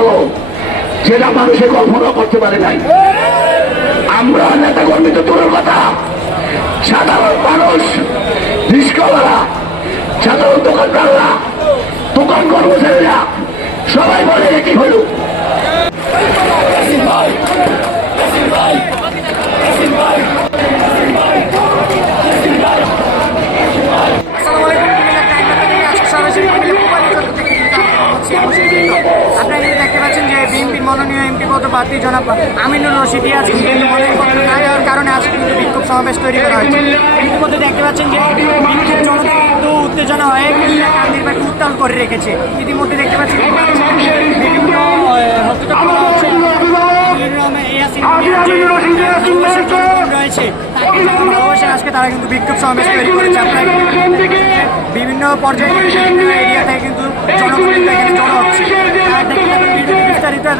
হলো, যেটা মানুষে কল্পনা করতে পারে নাই। আমরা নেতা কর্মী তো দূরের কথা, সাধারণ মানুষ রিস্কাওয়ালা সাধারণ দোকানদাররা, দোকান কর্মচারীরা কিন্তু দেখতে পাচ্ছেন যে বিএনপির মনোনীয় এমপি পদ প্রার্থী জনাব আমিনুর রশিদ আজকে কিন্তু মনোনয়নপত্র না দেওয়ার কারণে আজকে কিন্তু বিক্ষোভ সমাবেশ তৈরি করা হয়েছে। ইতিমধ্যে দেখতে পাচ্ছেন যে বিক্ষোভ জনতা কিন্তু উত্তেজনা হয়ে কান্দিরবাকে উত্তাল করে রেখেছে। ইতিমধ্যে দেখতে পাচ্ছেন বিভিন্ন রয়েছে। আজকে তারা কিন্তু বিক্ষোভ সমাবেশ তৈরি করেছে। আপনারা বিভিন্ন পর্যায়ে এটা